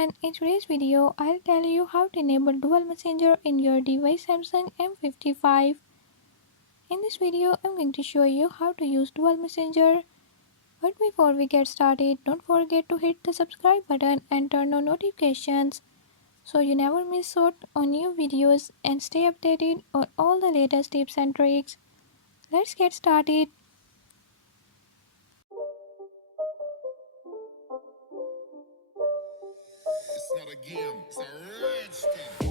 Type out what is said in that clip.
everyone, in today's video I'll tell you how to enable dual messenger in your device Samsung M55. In this video I'm going to show you how to use dual messenger. But before we get started, don't forget to hit the subscribe button and turn on notifications so you never miss out on new videos and stay updated on all the latest tips and tricks. Let's get started. It's not a game, it's a rich thing.